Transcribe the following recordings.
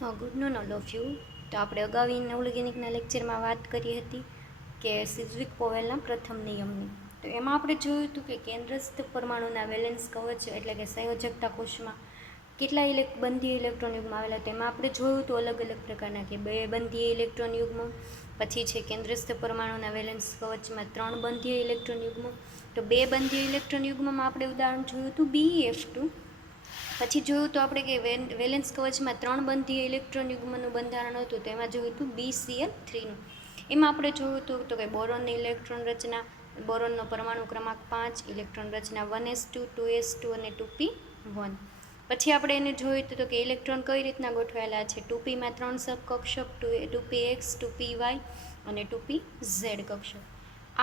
Good non all of you. તો આપણે અગાઉની નવલગિનિકના લેક્ચરમાં વાત કરી હતી કે સિઝવિક પોવેલના પ્રથમ નિયમની. તો એમાં આપણે જોયું હતું કે કેન્દ્રસ્થ પરમાણુના વેલેન્સ કવચ એટલે કે સંયોજકતા કોષમાં કેટલા બંધીય ઇલેક્ટ્રોન યુગ્મ આવેલા. તેમાં આપણે જોયું હતું અલગ અલગ પ્રકારના કે 2 બંધીય ઇલેક્ટ્રોન યુગ્મ, પછી છે કેન્દ્રસ્થ પરમાણુના વેલેન્સ કવચમાં 3 બંધીય ઇલેક્ટ્રોન યુગ્મ. તો 2 બંધીય ઇલેક્ટ્રોન યુગ્મમાં આપણે ઉદાહરણ જોયું હતું BeF2. પછી જોયું તો આપણે કે વેલેન્સ કવચમાં 3 બંધીય ઇલેક્ટ્રોન યુગ્મનું બંધારણ હતું. તો એમાં જોયું હતું BCl3નું. એમાં આપણે જોયું હતું તો કે બોરોનની ઇલેક્ટ્રોન રચના, બોરોનનો પરમાણુ ક્રમાંક 5, ઇલેક્ટ્રોન રચના 1s2, 2s2 અને 2p1. પછી આપણે એને જોયું હતું કે ઇલેક્ટ્રોન કઈ રીતના ગોઠવાયેલા છે. 2pમાં 3 સબકક્ષક, 2px, 2py અને 2pz કક્ષક.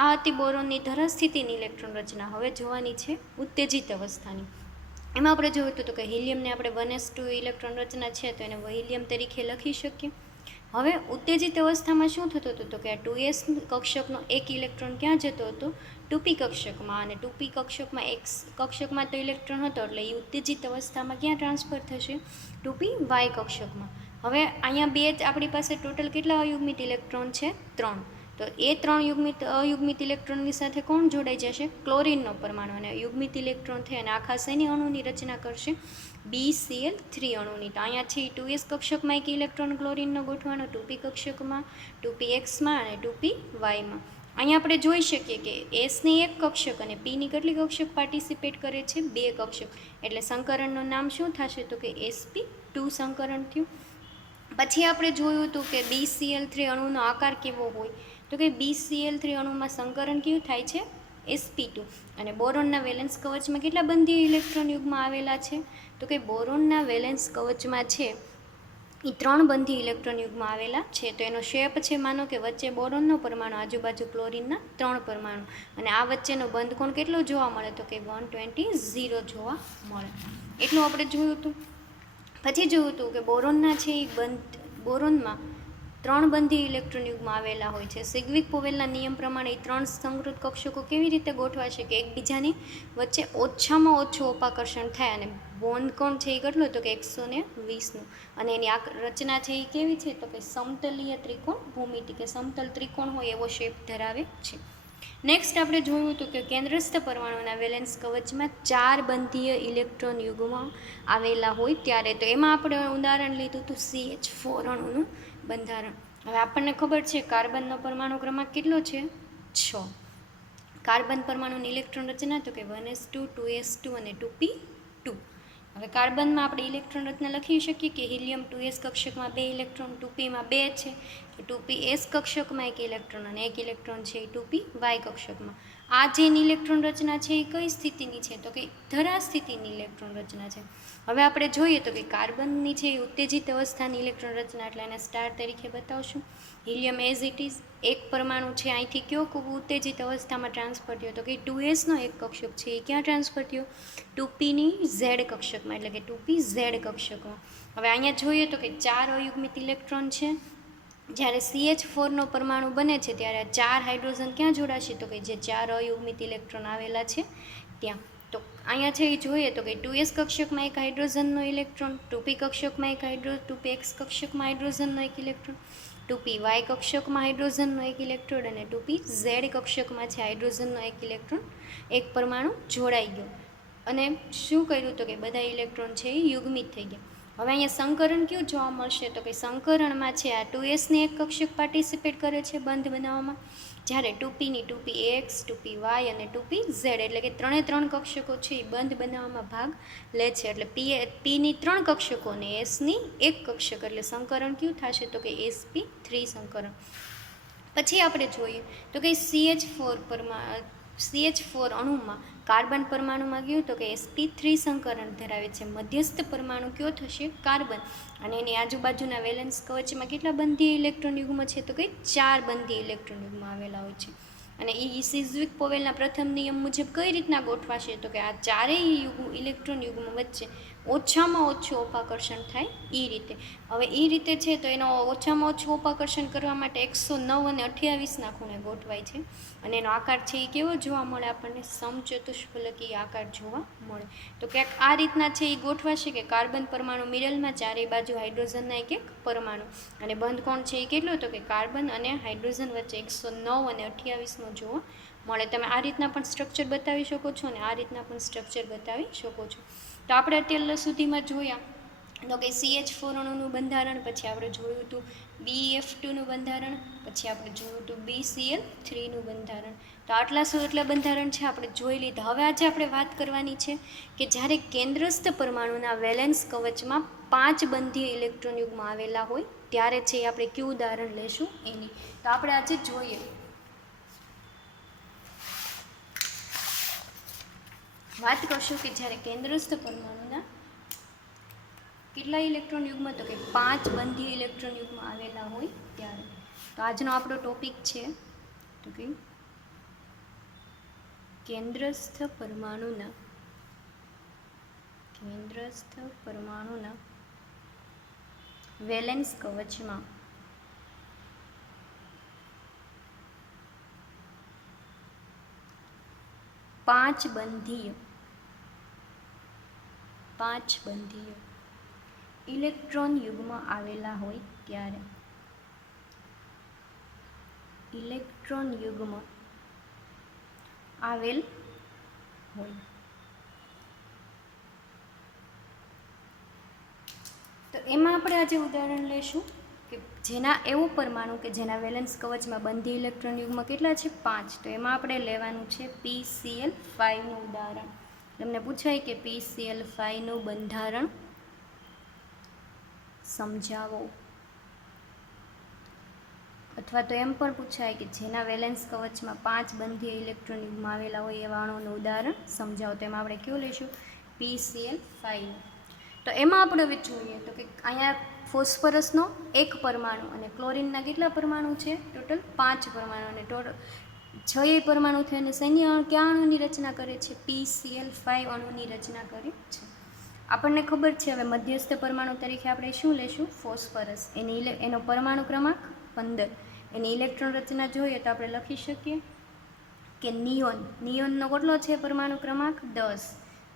આ હતી બોરોનની ધરા સ્થિતિની ઇલેક્ટ્રોન રચના. હવે જોવાની છે ઉત્તેજિત અવસ્થાની. એમાં આપણે જોયું હતું કે હિલિયમને આપણે 1s2 ઇલેક્ટ્રોન રચના છે તો એને હિલિયમ તરીકે લખી શકીએ. હવે ઉત્તેજિત અવસ્થામાં શું થતું હતું તો કે આ 2s કક્ષકનો એક ઇલેક્ટ્રોન ક્યાં જતો હતો, 2p કક્ષકમાં, અને 2p કક્ષકમાં x કક્ષકમાં તો ઇલેક્ટ્રોન હતો એટલે એ ઉત્તેજિત અવસ્થામાં ક્યાં ટ્રાન્સફર થશે, 2py કક્ષકમાં. હવે અહીંયા બે જ આપણી પાસે ટોટલ કેટલા અયુગ્મિત ઇલેક્ટ્રોન છે, 3. તો એ 3 અયુગ્મિત ઇલેક્ટ્રોનની સાથે કોણ જોડાઈ જશે, ક્લોરીનનો પરમાણુ, અને યુગ્મિત ઇલેક્ટ્રોન થઈ અને આખા શેની અણુની રચના કરશે, BCl3 અણુની. તો અહીંયા છે 2s કક્ષકમાં એક ઇલેક્ટ્રોન ક્લોરીનનો ગોઠવાનો, 2p કક્ષકમાં, 2pxમાં અને 2pyમાં. અહીંયા આપણે જોઈ શકીએ કે એસની એક કક્ષક અને પીની કેટલી કક્ષક પાર્ટિસિપેટ કરે છે, 2 કક્ષક. એટલે સંકરણનું નામ શું થશે તો કે sp2 સંકરણ થયું. પછી આપણે જોયું હતું કે BCl3 અણુનો આકાર કેવો હોય તો કે BCl3 અણુમાં સંકરણ કેવું થાય છે, sp2. અને બોરોનના વેલેન્સ કવચમાં કેટલા બંધીય ઇલેક્ટ્રોન યુગ્મ આવેલા છે તો કે બોરોનના વેલેન્સ કવચમાં છે એ 3 બંધીય ઇલેક્ટ્રોન યુગ્મ આવેલા છે. તો એનો શેપ છે, માનો કે વચ્ચે બોરોનનો પરમાણુ, આજુબાજુ ક્લોરીનના 3 પરમાણુ, અને આ વચ્ચેનો બંધ કોણ કેટલો જોવા મળે તો કે 120 જોવા મળે. એટલું આપણે જોયું હતું. પછી જોયું હતું કે બોરોનના છે એ બોરોનમાં 3 બંધીય ઇલેક્ટ્રોન યુગ્મ આવેલા હોય છે. સિગ્વિક પોવેલના નિયમ પ્રમાણે એ 3 સંકૃત કક્ષકો કેવી રીતે ગોઠવાશે કે એકબીજાની વચ્ચે ઓછામાં ઓછું અપાકર્ષણ થાય, અને બોન્ડ કોણ છે એ કેટલું તો કે 120નું, અને એની રચના છે એ કેવી છે તો કે સમતલીય ત્રિકોણ ભૂમિતિ કે સમતલ ત્રિકોણ હોય એવો શેપ ધરાવે છે. નેક્સ્ટ આપણે જોયું હતું કે કેન્દ્રસ્થ પરમાણુના વેલેન્સ કવચમાં 4 બંધીય ઇલેક્ટ્રોન યુગ્મ આવેલા હોય ત્યારે. તો એમાં આપણે ઉદાહરણ લીધું હતું CH4 અણુનું બંધારણ. હવે આપણને ખબર છે કાર્બનનો પરમાણુ ક્રમાંક કેટલો છે, 6. કાર્બન પરમાણુની ઇલેક્ટ્રોન રચના તો કે 1s2, 2s2 અને 2p2. હવે કાર્બનમાં આપણે ઇલેક્ટ્રોન રચના લખી શકીએ કે હિલિયમ 2s કક્ષકમાં 2 ઇલેક્ટ્રોન, 2pમાં 2 છે, તો 2ps કક્ષકમાં 1 ઇલેક્ટ્રોન અને 1 ઇલેક્ટ્રોન છે એ 2py કક્ષકમાં. આ જે ઇલેક્ટ્રોન રચના છે એ કઈ સ્થિતિની છે તો કે ધરા સ્થિતિની ઇલેક્ટ્રોન રચના છે. હવે આપણે જોઈએ તો કે કાર્બનની છે એ ઉત્તેજિત અવસ્થાની ઇલેક્ટ્રોન રચના, એટલે એને સ્ટાર તરીકે બતાવશું. હિલિયમ એઝ ઇટ ઇઝ, એક પરમાણુ છે અહીંથી કયો ખૂબ ઉત્તેજિત અવસ્થામાં ટ્રાન્સફર થયો તો કે 2sનો એક કક્ષક છે એ ક્યાં ટ્રાન્સફર થયો, 2pની z કક્ષકમાં, એટલે કે 2pz કક્ષકમાં. હવે અહીંયા જોઈએ તો કે 4 અયુગ્મિત ઇલેક્ટ્રોન છે. જ્યારે CH4નો પરમાણુ બને છે ત્યારે 4 હાઇડ્રોજન ક્યાં જોડાશે તો કે જે 4 અયુગ્મિત ઇલેક્ટ્રોન આવેલા છે ત્યાં. તો અહીંયા છે એ જોઈએ તો કે 2s કક્ષકમાં એક હાઇડ્રોજનનો ઇલેક્ટ્રોન, 2p કક્ષકમાં એક હાઇડ્રોજન, 2px કક્ષકમાં હાઇડ્રોજનનો એક ઇલેક્ટ્રોન, 2py કક્ષકમાં હાઇડ્રોજનનો એક ઇલેક્ટ્રોન અને 2pz કક્ષકમાં છે હાઇડ્રોજનનો એક ઇલેક્ટ્રોન, એક પરમાણુ જોડાઈ ગયો. અને શું કર્યું તો કે બધા ઇલેક્ટ્રોન છે એ યુગ્મિત થઈ ગયા. હવે અહીંયા સંકરણ કયું જોવા મળશે તો કે સંકરણમાં છે આ 2sની એક કક્ષક પાર્ટિસિપેટ કરે છે બંધ બનાવવામાં, જ્યારે 2pની 2px, 2py અને 2pz એટલે કે 3 કક્ષકો છે એ બંધ બનાવવામાં ભાગ લે છે. એટલે pની 3 કક્ષકો અને sની એક કક્ષક, એટલે સંકરણ કયું થશે તો કે sp3 સંકરણ. પછી આપણે જોઈએ તો કે CH4 અણુમાં કાર્બન પરમાણુમાં ગયું તો કે sp3 સંકરણ ધરાવે છે. મધ્યસ્થ પરમાણુ કયો થશે, કાર્બન, અને એની આજુબાજુના વેલેન્સ કવચમાં કેટલા બંધીય ઇલેક્ટ્રોન યુગ્મ છે તો કે 4 બંધીય ઇલેક્ટ્રોન યુગ્મ આવેલા હોય છે. અને એ સિઝવિક પોવેલના પ્રથમ નિયમ મુજબ કઈ રીતના ગોઠવાશે તો કે આ ચારેય ઇલેક્ટ્રોન યુગ્મ વચ્ચે ઓછામાં ઓછું અપાકર્ષણ થાય એ રીતે. હવે એ રીતે છે તો એનો ઓછામાં ઓછું અપાકર્ષણ કરવા માટે 109 અને 28ના ખૂણે ગોઠવાય છે. અને એનો આકાર છે એ કેવો જોવા મળે આપણને? સમચતુષ્ફલકી આકાર જોવા મળે. તો ક્યાંક આ રીતના છે એ ગોઠવાશે કે કાર્બન પરમાણુ મિડલમાં, ચારેય બાજુ હાઇડ્રોજનના એક એક પરમાણુ, અને બંધ કોણ છે એ કેટલો? તો કે કાર્બન અને હાઇડ્રોજન વચ્ચે 109 અને 28નો જોવા મળે. તમે આ રીતના પણ સ્ટ્રક્ચર બતાવી શકો છો અને આ રીતના પણ સ્ટ્રક્ચર બતાવી શકો છો. તો આપણે અત્યાર સુધીમાં જોયા તો કે CH4 અણુનું બંધારણ, પછી આપણે જોયું હતું BF2નું બંધારણ, પછી આપણે જોયું હતું BCl3નું બંધારણ. તો આટલા બંધારણ છે આપણે જોઈ લીધા. હવે આજે આપણે વાત કરવાની છે કે જ્યારે કેન્દ્રસ્થ પરમાણુના વેલેન્સ કવચમાં 5 બંધીય ઇલેક્ટ્રોન યુગ્મ આવેલા હોય ત્યારે છે આપણે કયું ઉદાહરણ લેશું એની. તો આપણે આજે જોઈએ. વાત કરશું કે જ્યારે કેન્દ્રસ્થ પરમાણુના કેટલા ઇલેક્ટ્રોન યુગ્મ? તો કે 5 બંધીય ઇલેક્ટ્રોન યુગ્મ આવેલા હોય ત્યારે. તો આજનો આપણો ટોપિક છે તો કે કેન્દ્રસ્થ પરમાણુના વેલેન્સ કવચમાં 5 બંધીય ઇલેક્ટ્રોન યુગ્મ આવેલા હોય ત્યારે. ઇલેક્ટ્રોન યુગ્મ આવેલ હોય તો એમાં આપણે આજે ઉદાહરણ લઈશું કે જેના એવું પરમાણુ કે જેના વેલેન્સ કવચમાં બંધીય ઇલેક્ટ્રોન યુગ્મ કેટલા છે? 5. તો એમાં આપણે લેવાનું છે PCl5નું ઉદાહરણ. તમને પૂછાય કે PCl5નું બંધારણ સમજાવો, અથવા તો એમ પણ પૂછાય કે જેના વેલેન્સ કવચમાં 5 બંધીય ઇલેક્ટ્રોન યુગ્મ આવેલા હોય એવા અણુનું ઉદાહરણ સમજાવો. તો એમાં આપણે કયું લઈશું? PCl5. તો એમાં આપણે હવે જોઈએ તો કે અહીંયા ફોસ્ફરસનો એક પરમાણુ અને ક્લોરીનના કેટલા પરમાણુ છે? ટોટલ 5 પરમાણુ, અને ટોટલ 6 પરમાણુ થઈને સૈન્ય કયા અણુની રચના કરે છે? PCl5 અણુની રચના કરે છે. આપણને ખબર છે હવે મધ્યસ્થ પરમાણુ તરીકે આપણે શું લેશું? ફોસ્ફરસ. એનો પરમાણુ ક્રમાંક 15. એની ઇલેક્ટ્રોન રચના જોઈએ તો આપણે લખી શકીએ કે નિયોનનો કેટલો છે પરમાણુ ક્રમાંક? 10.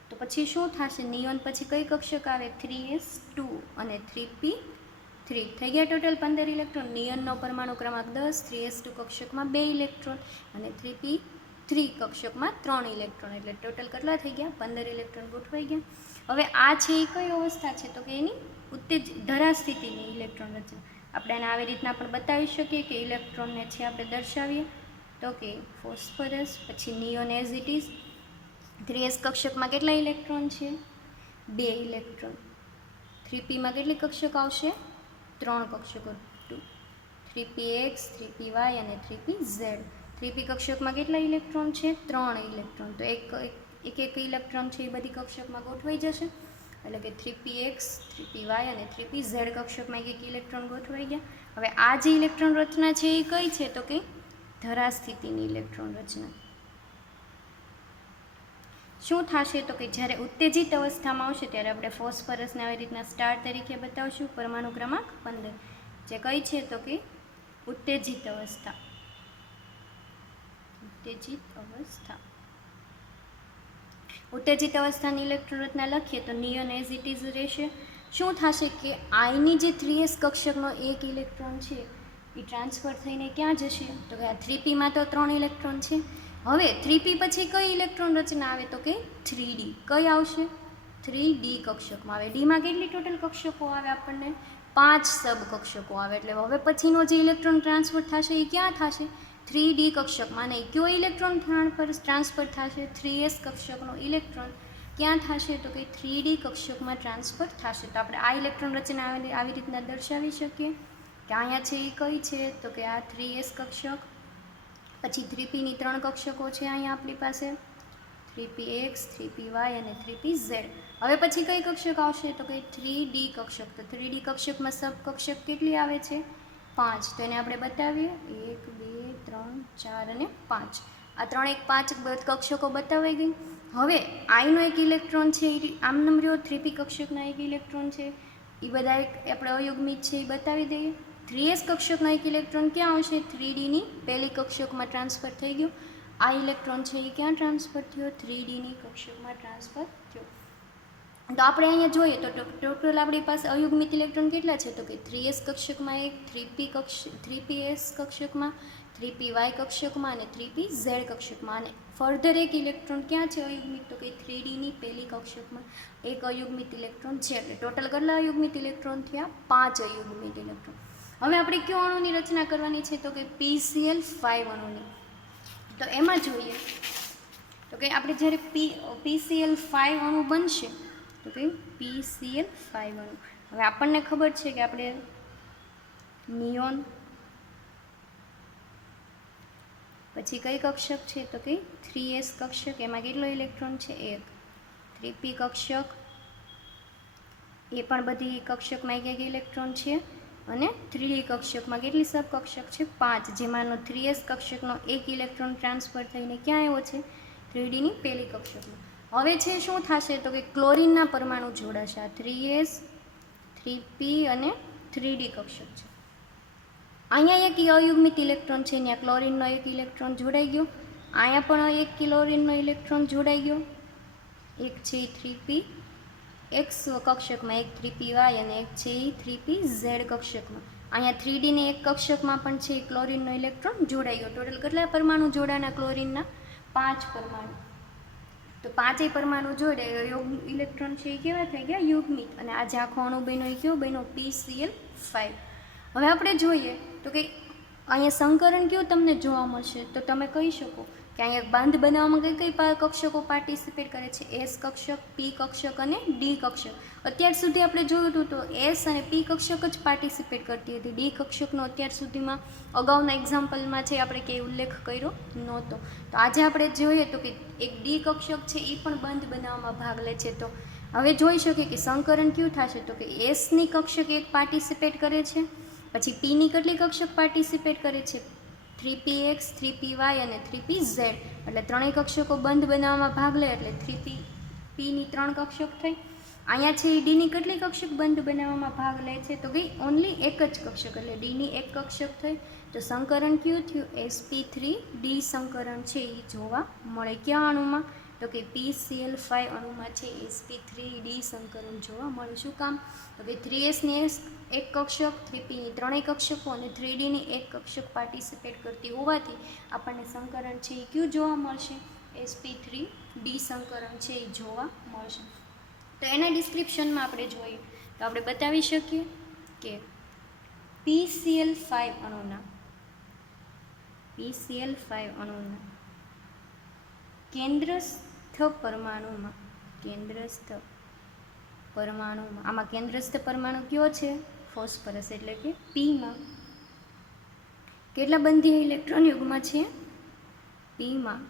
તો પછી શું થશે? નિયોન પછી કઈ કક્ષક આવે? 3s2 અને 3p3. થઈ ગયા ટોટલ 15 ઇલેક્ટ્રોન. નિયોનનો પરમાણુ ક્રમાંક 10, 3s2 કક્ષકમાં 2 ઇલેક્ટ્રોન અને 3p3 કક્ષકમાં 3 ઇલેક્ટ્રોન, એટલે ટોટલ કેટલા થઈ ગયા? 15 ઇલેક્ટ્રોન ગોઠવાઈ ગયા. હવે આ છે એ કઈ અવસ્થા છે? તો કે એની ધરા સ્થિતિની ઇલેક્ટ્રોન રચના. આપણે એને આવી રીતના પણ બતાવી શકીએ કે ઇલેક્ટ્રોનને છે આપણે દર્શાવીએ તો કે ફોસ્ફરસ, પછી neon as it is. 3s કક્ષકમાં કેટલા ઇલેક્ટ્રોન છે? 2 ઇલેક્ટ્રોન. 3pમાં કેટલી કક્ષક આવશે? 3 કક્ષકો, 3px, 3py અને 3pz. 3p કક્ષકમાં કેટલા ઇલેક્ટ્રોન છે? 3 ઇલેક્ટ્રોન. તો એક ઇલેક્ટ્રોન છે એ બધી કક્ષકમાં ગોઠવાઈ જશે, એટલે કે 3px, 3py અને 3pz કક્ષકમાં એક ઇલેક્ટ્રોન ગોઠવાઈ ગયા. હવે આ જે ઇલેક્ટ્રોન રચના છે એ કઈ છે? તો કે ધરા સ્થિતિની ઇલેક્ટ્રોન રચના. શું થશે? તો કે જ્યારે ઉત્તેજિત અવસ્થામાં આવશે ત્યારે આપણે ફોસ્ફરસને આવી રીતના સ્ટાર તરીકે બતાવશું. પરમાણુ ક્રમાંક 15. જે કઈ છે? તો કે ઉત્તેજિત અવસ્થા. ઉત્તેજિત અવસ્થાની ઇલેક્ટ્રોન રચના લખીએ તો નિયોન એઝ ઇટ ઇઝ રહેશે. શું થશે કે આઈની જે 3s કક્ષકનો એક ઇલેક્ટ્રોન છે એ ટ્રાન્સફર થઈને ક્યાં જશે? તો કે આ 3pમાં તો 3 ઇલેક્ટ્રોન છે. હવે 3p પછી કઈ ઇલેક્ટ્રોન રચના આવે? તો કે 3d. કઈ આવશે? 3d કક્ષકમાં આવે. ડીમાં કેટલી ટોટલ કક્ષકો આવે? આપણને 5 સબ કક્ષકો આવે. એટલે હવે પછીનો જે ઇલેક્ટ્રોન ટ્રાન્સફર થશે એ ક્યાં થશે? 3d કક્ષકમાં. નહીં, કયો ઇલેક્ટ્રોન ટ્રાન્સફર થશે? 3s કક્ષકનો ઇલેક્ટ્રોન ક્યાં થશે? તો કે 3d કક્ષકમાં ટ્રાન્સફર થશે. તો આપણે આ ઇલેક્ટ્રોન રચના આવી રીતના દર્શાવી શકીએ કે અહીંયા છે એ કઈ છે? તો કે આ 3s કક્ષક, પછી 3pની 3 કક્ષકો છે અહીંયા આપણી પાસે, 3px, 3py અને 3pz. હવે પછી કઈ કક્ષક આવશે? તો કે 3d કક્ષક. તો 3d કક્ષકમાં સબ કક્ષક કેટલી આવે છે? 5. તો એને આપણે બતાવીએ 1, 2, 3, 4 અને 5. આ 3, 1, 5 કક્ષકો બતાવાઈ ગઈ. હવે આઈનો એક ઇલેક્ટ્રોન છે એ આમ નંબર્યો 3p કક્ષકના એક ઇલેક્ટ્રોન છે એ બધા આપણે અયુગ્મિત છે એ બતાવી દઈએ. 3s કક્ષકનો એક ઇલેક્ટ્રોન ક્યાં આવશે? 3dની પહેલી કક્ષકમાં ટ્રાન્સફર થઈ ગયો. આ ઇલેક્ટ્રોન છે એ ક્યાં ટ્રાન્સફર થયો? 3dની કક્ષકમાં ટ્રાન્સફર થયો. તો આપણે અહીંયા જોઈએ તો ટોટલ આપણી પાસે અયુગ્મિત ઇલેક્ટ્રોન કેટલા છે? તો કે 3s કક્ષકમાં એક, 3ps કક્ષકમાં, 3py કક્ષકમાં અને 3pz કક્ષકમાં. અને ફર્ધર એક ઇલેક્ટ્રોન ક્યાં છે અયુગ્મિત? તો કે 3dની પહેલી કક્ષકમાં એક અયુગ્મિત ઇલેક્ટ્રોન છે. એટલે ટોટલ કેટલા અયુગ્મિત ઇલેક્ટ્રોન થયા? 5 અયુગ્મિત ઇલેક્ટ્રોન. હવે આપણે કયો અણુની રચના કરવાની છે? તો કે PCl5 અણુની. તો એમાં જોઈએ તો કે આપણે જ્યારે PCl5 અણુ બનશે તો કે PCl5 અણુ. હવે આપણને ખબર છે કે આપણે નિયોન, પછી કઈ કક્ષક છે? તો કે 3s કક્ષક. એમાં કેટલો ઇલેક્ટ્રોન છે? 1. 3p કક્ષક, એ પણ બધી કક્ષકમાં એક એક ઇલેક્ટ્રોન છે. અને 3d કક્ષકમાં કેટલી સબ કક્ષક છે? 5, જેમાંનો 3s કક્ષકનો એક ઇલેક્ટ્રોન ટ્રાન્સફર થઈને ક્યાં આવ્યો છે? 3dની પહેલી કક્ષકમાં. હવે છે શું થશે? તો કે ક્લોરીનના પરમાણુ જોડાશે. આ 3s, 3p અને 3d કક્ષક છે. અહીંયા એક અયુગ્મિત ઇલેક્ટ્રોન છે, ત્યાં ક્લોરીનનો એક ઇલેક્ટ્રોન જોડાઈ ગયો. અહીંયા પણ એક ક્લોરીનનો ઇલેક્ટ્રોન જોડાઈ ગયો. એક છે 3p x કક્ષકમાં, એક 3py અને એક છે 3pz કક્ષકમાં. અહીંયા 3dની એક કક્ષકમાં પણ છે ક્લોરીનનો ઇલેક્ટ્રોન જોડાઈ ગયો. ટોટલ કેટલા પરમાણુ જોડાના ક્લોરીનના? 5 પરમાણુ. તો 5 પરમાણુ જોડે ઇલેક્ટ્રોન છે એ કેવા થઈ ગયા? યુગ્મિત. અને આ જે આખો અણુ બન્યો એ કયો બન્યો? PCl5. હવે આપણે જોઈએ તો કે અહીંયા સંકરણ કયું તમને જોવા મળશે? તો તમે કહી શકો કે અહીંયા બાંધ બનાવવામાં કઈ કઈ કક્ષકો પાર્ટિસિપેટ કરે છે? S કક્ષક, P કક્ષક અને D કક્ષક. અત્યાર સુધી આપણે જોયું હતું તો S અને P કક્ષક જ પાર્ટિસિપેટ કરતી હતી. D કક્ષકનો અત્યાર સુધીમાં અગાઉના એક્ઝામ્પલમાં છે આપણે કંઈ ઉલ્લેખ કર્યો નહોતો. તો આજે આપણે જોઈએ તો કે એક D કક્ષક છે એ પણ બંધ બનાવવામાં ભાગ લે છે. તો હવે જોઈ શકીએ કે સંકરણ કયું થશે? તો કે Sની કક્ષક એક પાર્ટિસિપેટ કરે છે. પછી Pની કેટલી કક્ષક પાર્ટિસિપેટ કરે છે? 3px, 3py અને 3pz. એટલે ત્રણેય કક્ષકો બંધ બનાવવામાં ભાગ લે એટલે 3pની 3 કક્ષક થઈ. અહીંયા છે એ Dની કેટલી કક્ષક બંધ બનાવવામાં ભાગ લે છે? તો કે ઓનલી એક જ કક્ષક, એટલે Dની એક કક્ષક થઈ. તો સંકરણ કયું થયું? sp3d સંકરણ છે એ જોવા મળે. ક્યાં અણુમાં? તો કે PCl5 અણુમાં છે sp3d સંકરણ જોવા મળે. શું કામ? તો કે 3sની એક કક્ષક, 3pની 3 કક્ષકો અને 3dની એક કક્ષક પાર્ટિસિપેટ કરતી હોવાથી આપણને સંકરણ છે એ કયું જોવા મળશે? sp3d સંકરણ છે એ જોવા મળશે. તો એના ડિસ્ક્રિપ્શનમાં આપણે જોઈએ તો આપણે બતાવી શકીએ કે PCl5 અણુના કેન્દ્રસ્થ પરમાણુમાં આમાં કેન્દ્રસ્થ પરમાણુ કયો છે? ફોસ્ફરસ. એટલે કે Pમાં કેટલા બંધીય ઇલેક્ટ્રોન યુગ્મ છે? Pમાં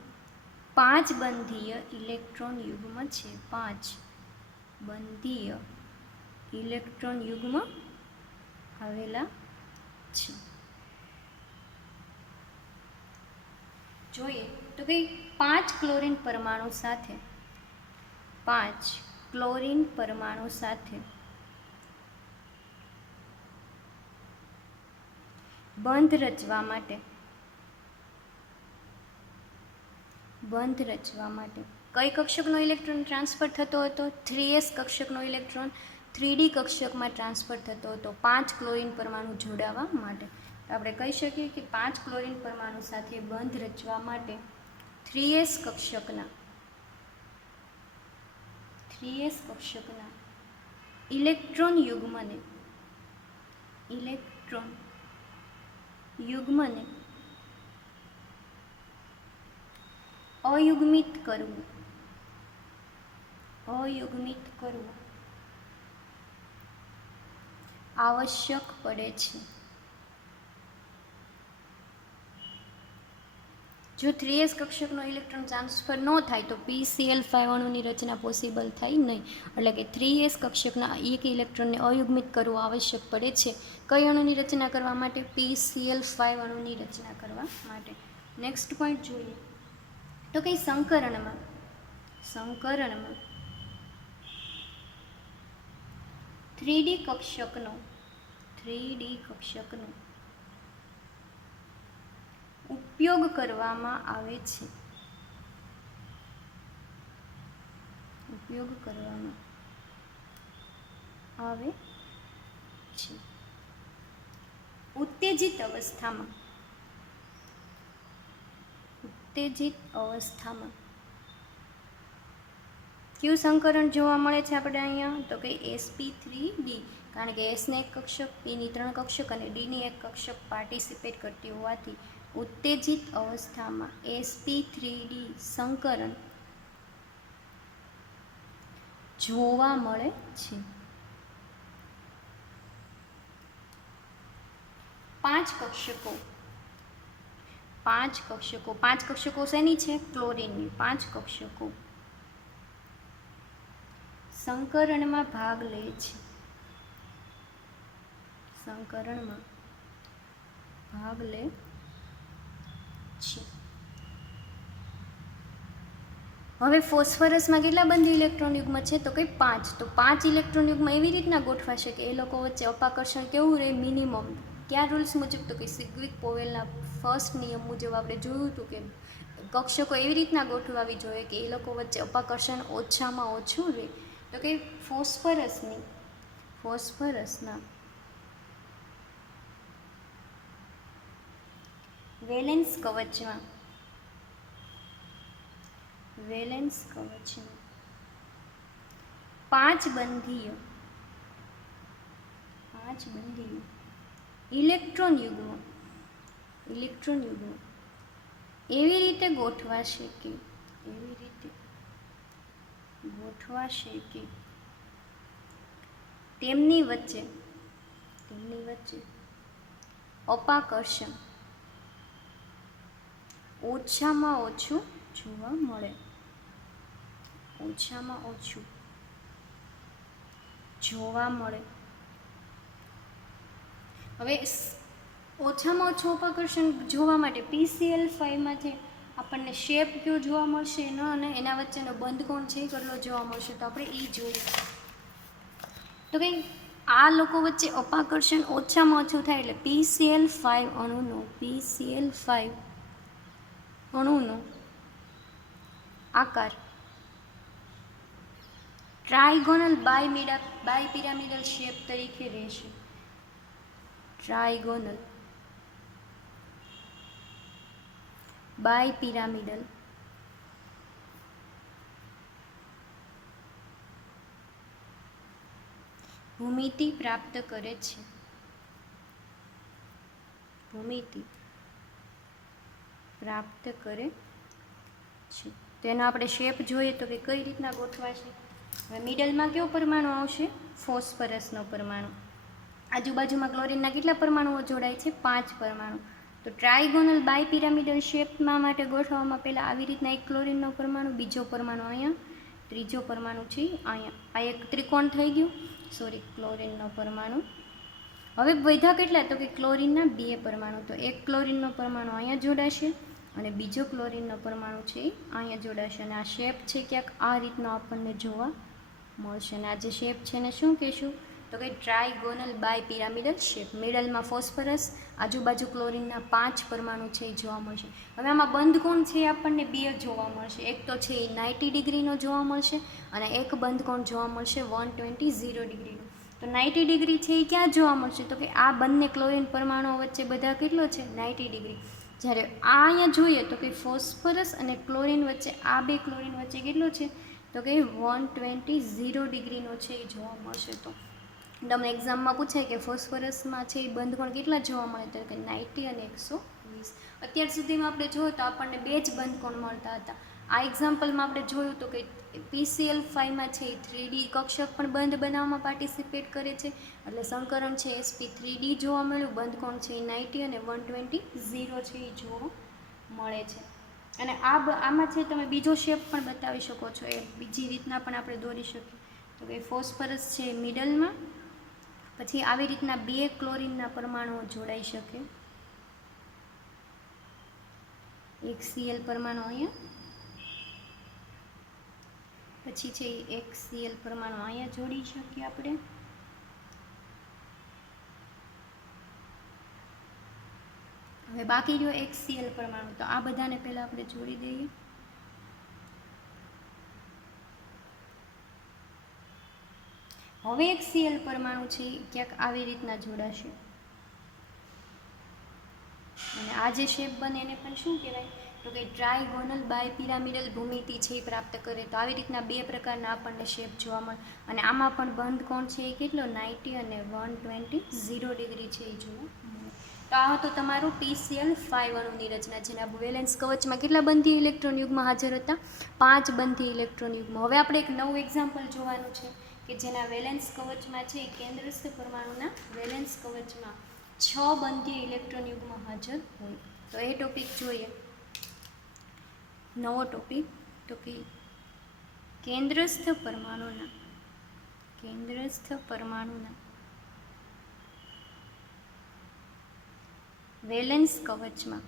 5 બંધીય ઇલેક્ટ્રોન યુગ્મ છે. 5 બંધીય ઇલેક્ટ્રોન યુગ્મ આવેલા છે. જોઈએ તો કે 5 ક્લોરીન પરમાણુ સાથે બંધ રચવા માટે કઈ કક્ષકનો ઇલેક્ટ્રોન ટ્રાન્સફર થતો હતો? 3s કક્ષકનો ઇલેક્ટ્રોન 3d કક્ષકમાં ટ્રાન્સફર થતો હતો 5 ક્લોરીન પરમાણુ જોડાવા માટે. તો આપણે કહી શકીએ કે 5 ક્લોરીન પરમાણુ સાથે બંધ રચવા માટે 3s કક્ષકના ઇલેક્ટ્રોન યુગ્મને અયુગ્મિત કરવું આવશ્યક પડે છે. જો 3s કક્ષકનો ઇલેક્ટ્રોન ટ્રાન્સફર ન થાય તો PCl5 અણુની રચના પોસિબલ થાય નહીં. એટલે કે 3s કક્ષકના એક ઇલેક્ટ્રોનને અયુગ્મિત કરવું આવશ્યક પડે છે. કઈ અણુની રચના કરવા માટે? PCl5 અણુની રચના કરવા માટે. નેક્સ્ટ પોઈન્ટ જોઈએ તો કે સંકરણમાં સંકરણમાં 3D કક્ષકનો 3D કક્ષકનો ઉપયોગ કરવામાં આવે છે. ઉપયોગ કરવામાં આવે છે. ઉત્તેજિત અવસ્થામાં કયું સંકરણ જોવા મળે છે આપણે અહીંયા? તો કે sp3d, કારણ કે s ને એક કક્ષક, p ની 3 કક્ષક અને d ની એક કક્ષક પાર્ટિસિપેટ કરતી હોવાથી ઉત્તેજિત અવસ્થામાં sp3d સંકરણ જોવા મળે છે. 5 કક્ષકો શેની છે? ક્લોરીનની. 5 કક્ષકો સંકરણમાં ભાગ લે છે. સંકરણમાં ભાગ લે છે. હવે ફોસ્ફરસમાં કેટલા બંધ ઇલેક્ટ્રોન યુગ્મ છે? તો કે 5. તો 5 ઇલેક્ટ્રોન યુગ્મ એવી રીતના ગોઠવાશે કે એ લોકો વચ્ચે અપાકર્ષણ કેવું રહે? મિનિમમ. કયા રૂલ્સ મુજબ? તો કે સિગ્વિક પોવેલના ફર્સ્ટ નિયમ મુજબ આપણે જોયું હતું કે કક્ષકો એવી રીતના ગોઠવાવી જોઈએ કે એ લોકો વચ્ચે અપાકર્ષણ ઓછામાં ઓછું રહે. તો કે ફોસ્ફરસના વેલેન્સ કવચમાં 5 બંધીય ઇલેક્ટ્રોન યુગ્મ એવી રીતે ગોઠવાશે કે તેમની વચ્ચે અપાકર્ષણ ઓછામાં ઓછું જોવા મળે. હવે ઓછામાં ઓછું અપાકર્ષણ જોવા માટે PCl5માંથી આપણને શેપ કયો જોવા મળશે ન, અને એના વચ્ચેનો બંધ કોણ છે કેટલો જોવા મળશે? તો આપણે એ જોઈએ. તો કંઈ આ લોકો વચ્ચે અપાકર્ષણ ઓછામાં ઓછું થાય એટલે PCl5 અણુનો આકાર ટ્રાયગોનલ બાયપિરામિડલ શેપ તરીકે રહેશે. ટ્રાયગોનલ બાયપિરામિડલ ભૂમિતિ પ્રાપ્ત કરે છે. તેનો આપણે શેપ જોઈએ તો કે કઈ રીતના ગોઠવાશે. હવે મિડલમાં કયો પરમાણુ આવશે? ફોસ્ફરસનો પરમાણુ. આજુબાજુમાં ક્લોરીનના કેટલા પરમાણુઓ જોડાય છે? 5 પરમાણુ. તો ટ્રાયગોનલ બાયપિરામિડલ શેપમાં માટે ગોઠવવામાં પહેલાં આવી રીતના એક ક્લોરીનનો પરમાણુ, બીજો પરમાણુ અહીંયા, ત્રીજો પરમાણુ છે અહીંયા. આ એક ત્રિકોણ થઈ ગયું. ક્લોરીનનો પરમાણુ. હવે વધ્યા કેટલા? તો કે ક્લોરીનના 2 પરમાણુ. તો એક ક્લોરીનનો પરમાણુ અહીંયા જોડાશે અને બીજો ક્લોરીનનો પરમાણુ છે અહીંયા જોડાશે. અને આ શેપ છે ક્યાંક આ રીતનો આપણને જોવા મળશે. અને આ જે શેપ છે એને શું કહીશું? તો કે ટ્રાયગોનલ બાયપિરામિડલ શેપ. મિડલમાં ફોસ્ફરસ, આજુબાજુ ક્લોરીનના 5 પરમાણુ છે એ જોવા મળશે. હવે આમાં બંધ કોણ છે એ આપણને 2 જોવા મળશે. એક તો છે એ 90 ડિગ્રીનો જોવા મળશે અને એક બંધ કોણ જોવા મળશે 120 ડિગ્રીનો. તો 90 ડિગ્રી છે એ ક્યાં જોવા મળશે? તો કે આ બંને ક્લોરીન પરમાણુઓ વચ્ચે બધા કેટલો છે? 90 ડિગ્રી. જ્યારે આ અહીંયા જોઈએ તો કે ફોસ્ફરસ અને ક્લોરીન વચ્ચે, આ 2 ક્લોરીન વચ્ચે કેટલો છે? તો કે 120 ડિગ્રીનો છે એ જોવા મળશે. તો તમને એક્ઝામમાં પૂછાય કે ફોસ્ફરસમાં છે એ બંધ કોણ કેટલા જોવા મળે? તો કે 90 અને 120. અત્યાર સુધીમાં આપણે જોયું તો આપણને 2 જ બંધ કોણ મળતા હતા. આ એક્ઝામ્પલમાં આપણે જોયું તો કે PCl5માં છે એ 3D કક્ષક પણ બંધ બનાવવામાં પાર્ટિસિપેટ કરે છે. એટલે સંકરણ છે sp3d જોવા મળ્યું. બંધ કોણ છે એ 90 અને 120 છે એ જોવા મળે છે. અને આમાં છે તમે બીજો શેપ પણ બતાવી શકો છો. એ બીજી રીતના પણ આપણે દોરી શકીએ. તો કે ફોસ્ફરસ છે મિડલમાં, પછી આવી રીતના 2 ક્લોરીનના પરમાણુઓ જોડાઈ શકે. એક Cl પરમાણુ અહીંયા પછી છે એક Cl પરમાણુ અહીંયા જોડી શકીએ આપણે. હવે બાકી રહ્યો એક Cl પરમાણુ, તો આ બધાને પહેલાં આપણે જોડી દઈએ. હવે એક Cl પરમાણુ છે ક્યાંક આવી રીતના જોડાશે, અને આ જે શેપ બને એને પણ શું કહેવાય, તો કે ટ્રાયગોનલ બાયપિરામિડલ ભૂમિતિ છે એ પ્રાપ્ત કરે. તો આવી રીતના બે પ્રકારના આપણને શેપ જોવા મળે, અને આમાં પણ બંધ કોણ છે એ કેટલો 90 અને 120 ડિગ્રી છે એ જોવા મળે. તો આ હતો તમારું PCl5 અણુની રચના, જેના વેલેન્સ કવચમાં કેટલા બંધીય ઇલેક્ટ્રોન યુગ્મ હાજર હતા? 5 બંધીય ઇલેક્ટ્રોન યુગ્મ. હવે આપણે એક નવું એક્ઝામ્પલ જોવાનું છે કે જેના વેલેન્સ કવચમાં છે કેન્દ્રસ્થ પરમાણુના વેલેન્સ કવચમાં 6 બંધીય ઇલેક્ટ્રોન યુગ્મ હાજર હોય. તો એ ટોપિક જોઈએ, નવો ટોપિક, તો કે કેન્દ્રસ્થ પરમાણુના વેલેન્સ કવચમાં